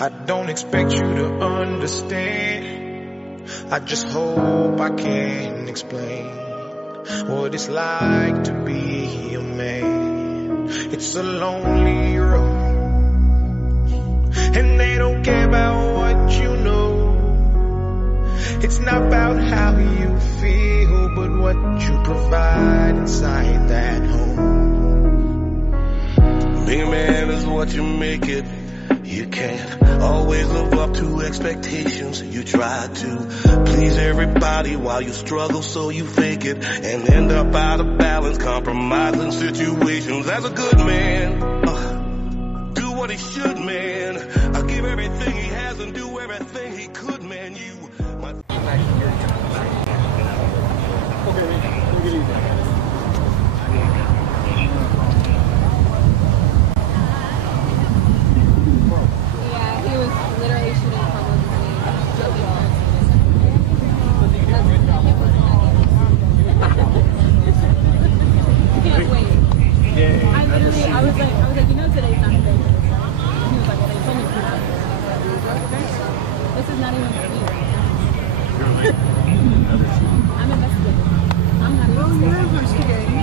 I don't expect you to understand. I just hope I can explain what it's like to be a man. It's a lonely road, and they don't care about what you know. It's not about how you feel, but what you provide inside that home. Being a man is what you make it. You can't always live up to expectations. You try to please everybody while you struggle, so you fake it and end up out of balance, compromising situations. As a good man, do what he should, man. I'll give everything he has and do everything he could, man. You might... Okay, take it easy. I was like, you know, today's not the day. He was like, well, they told me to come out. This is not even for me. I'm investigating. I'm not investigating.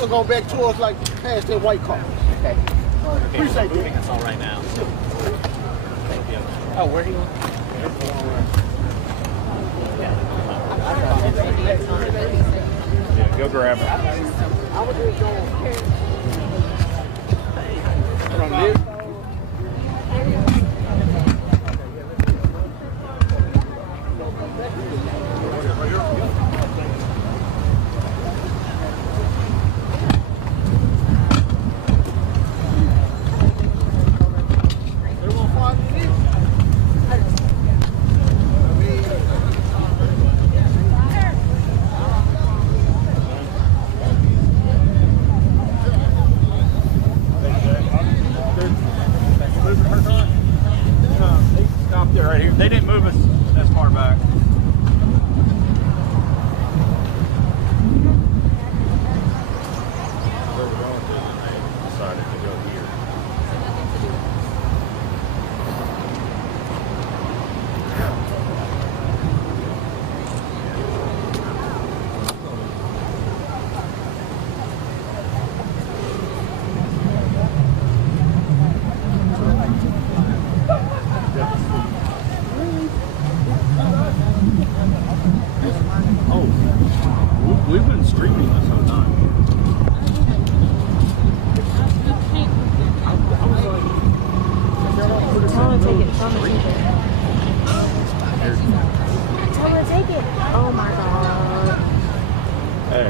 We're going back towards like past that white car. Okay. Appreciate that. That's all right now. Thank you. Oh, where are you? Yeah, go grab it. I was just going from this. Right here. They didn't move us that far back. Decided to go here. We've been streaming this whole time. Tell her to take it. Tell her to take it. Tell her to take it. Oh my god. Hey.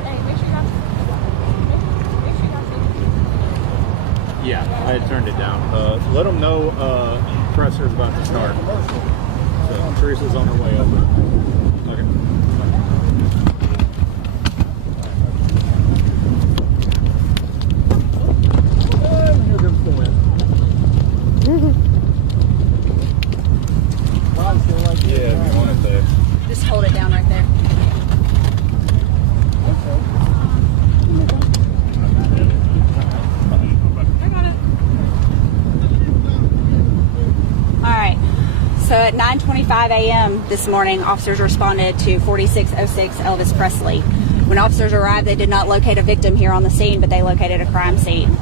Yeah, I had turned it down. Let them know presser's about to start. So Teresa's on her way over. Okay. Yeah, we wanted to. Just hold it down right there. All right. So at 9:25 a.m. this morning, officers responded to 4606 Elvis Presley. When officers arrived, they did not locate a victim here on the scene, but they located a crime scene.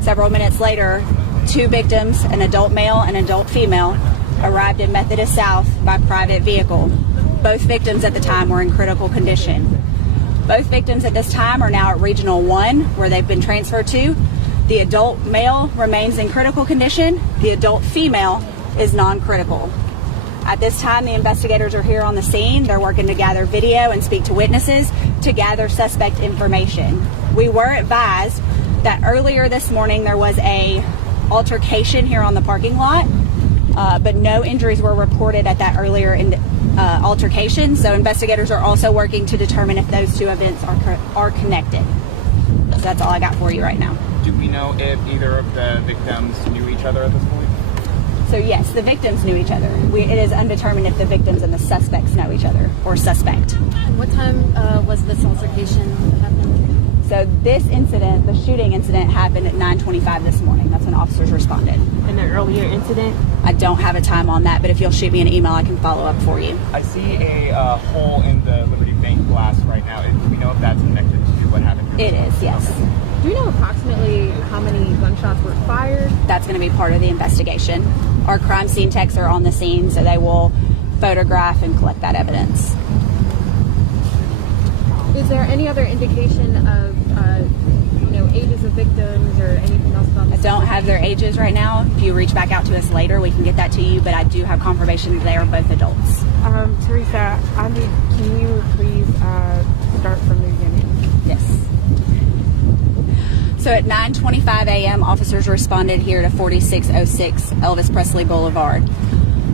Several minutes later, two victims, an adult male and an adult female, arrived in Methodist South by private vehicle. Both victims at the time were in critical condition. Both victims at this time are now at Regional 1, where they've been transferred to. The adult male remains in critical condition. The adult female is non-critical. At this time, the investigators are here on the scene. They're working to gather video and speak to witnesses to gather suspect information. We were advised that earlier this morning there was a altercation here on the parking lot, but no injuries were reported at that earlier altercation. So investigators are also working to determine if those two events are connected. So that's all I got for you right now. Do we know if either of the victims knew each other at this point? So yes, the victims knew each other. It is undetermined if the victims and the suspects know each other or suspect. What time was this altercation happening? So this incident, the shooting incident, happened at 9:25 this morning. That's when officers responded. In an earlier incident? I don't have a time on that, but if you'll shoot me an email, I can follow up for you. I see a hole in the Liberty Bank glass right now. Do we know if that's connected to what happened here? It is, yes. Do you know approximately how many gunshots were fired? That's going to be part of the investigation. Our crime scene techs are on the scene, so they will photograph and collect that evidence. Is there any other indication of, ages of victims or anything else about this? I don't have their ages right now. If you reach back out to us later, we can get that to you, but I do have confirmation that they are both adults. Teresa, can you please start from the beginning? Yes. So at 9:25 a.m., officers responded here to 4606 Elvis Presley Boulevard.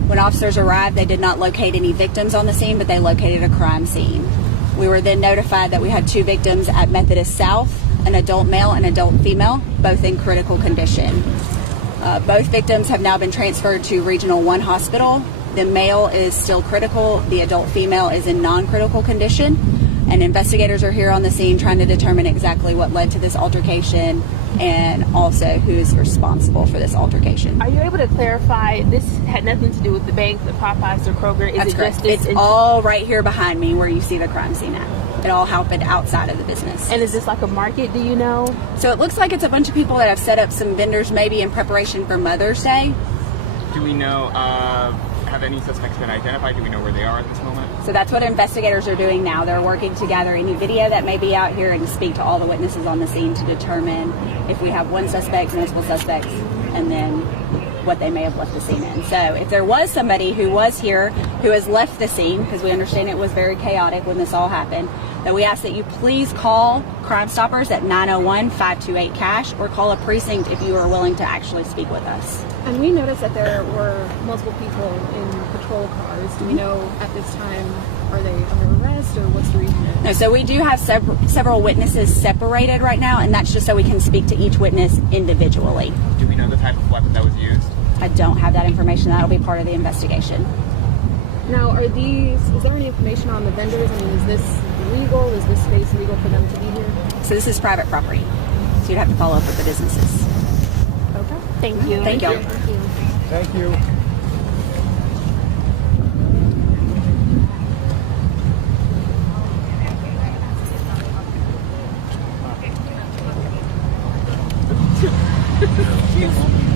When officers arrived, they did not locate any victims on the scene, but they located a crime scene. We were then notified that we had two victims at Methodist South, an adult male and adult female, both in critical condition. Both victims have now been transferred to Regional 1 Hospital. The male is still critical. The adult female is in non-critical condition. And investigators are here on the scene trying to determine exactly what led to this altercation and also who is responsible for this altercation. Are you able to clarify, this had nothing to do with the bank, the Popeyes, or Kroger? That's correct. It's all right here behind me where you see the crime scene at. It all happened outside of the business. And is this like a market, do you know? So it looks like it's a bunch of people that have set up some vendors maybe in preparation for Mother's Day. Do we know, have any suspects been identified? Do we know where they are at this moment? So that's what investigators are doing now. They're working to gather any video that may be out here and to speak to all the witnesses on the scene to determine if we have one suspect, multiple suspects, and then what they may have left the scene in. So if there was somebody who was here who has left the scene, because we understand it was very chaotic when this all happened, then we ask that you please call Crime Stoppers at 901-528-CASH or call a precinct if you are willing to actually speak with us. And we noticed that there were multiple people in patrol cars. Do we know at this time, are they under arrest or what's the reason? No, so we do have several witnesses separated right now, and that's just so we can speak to each witness individually. Do we know the type of weapon that was used? I don't have that information. That'll be part of the investigation. Now, is there any information on the vendors? I mean, is this legal? Is this space legal for them to be here? So this is private property, so you'd have to follow up with the businesses. Okay. Thank you. Thank you. Thank you. Excuse me.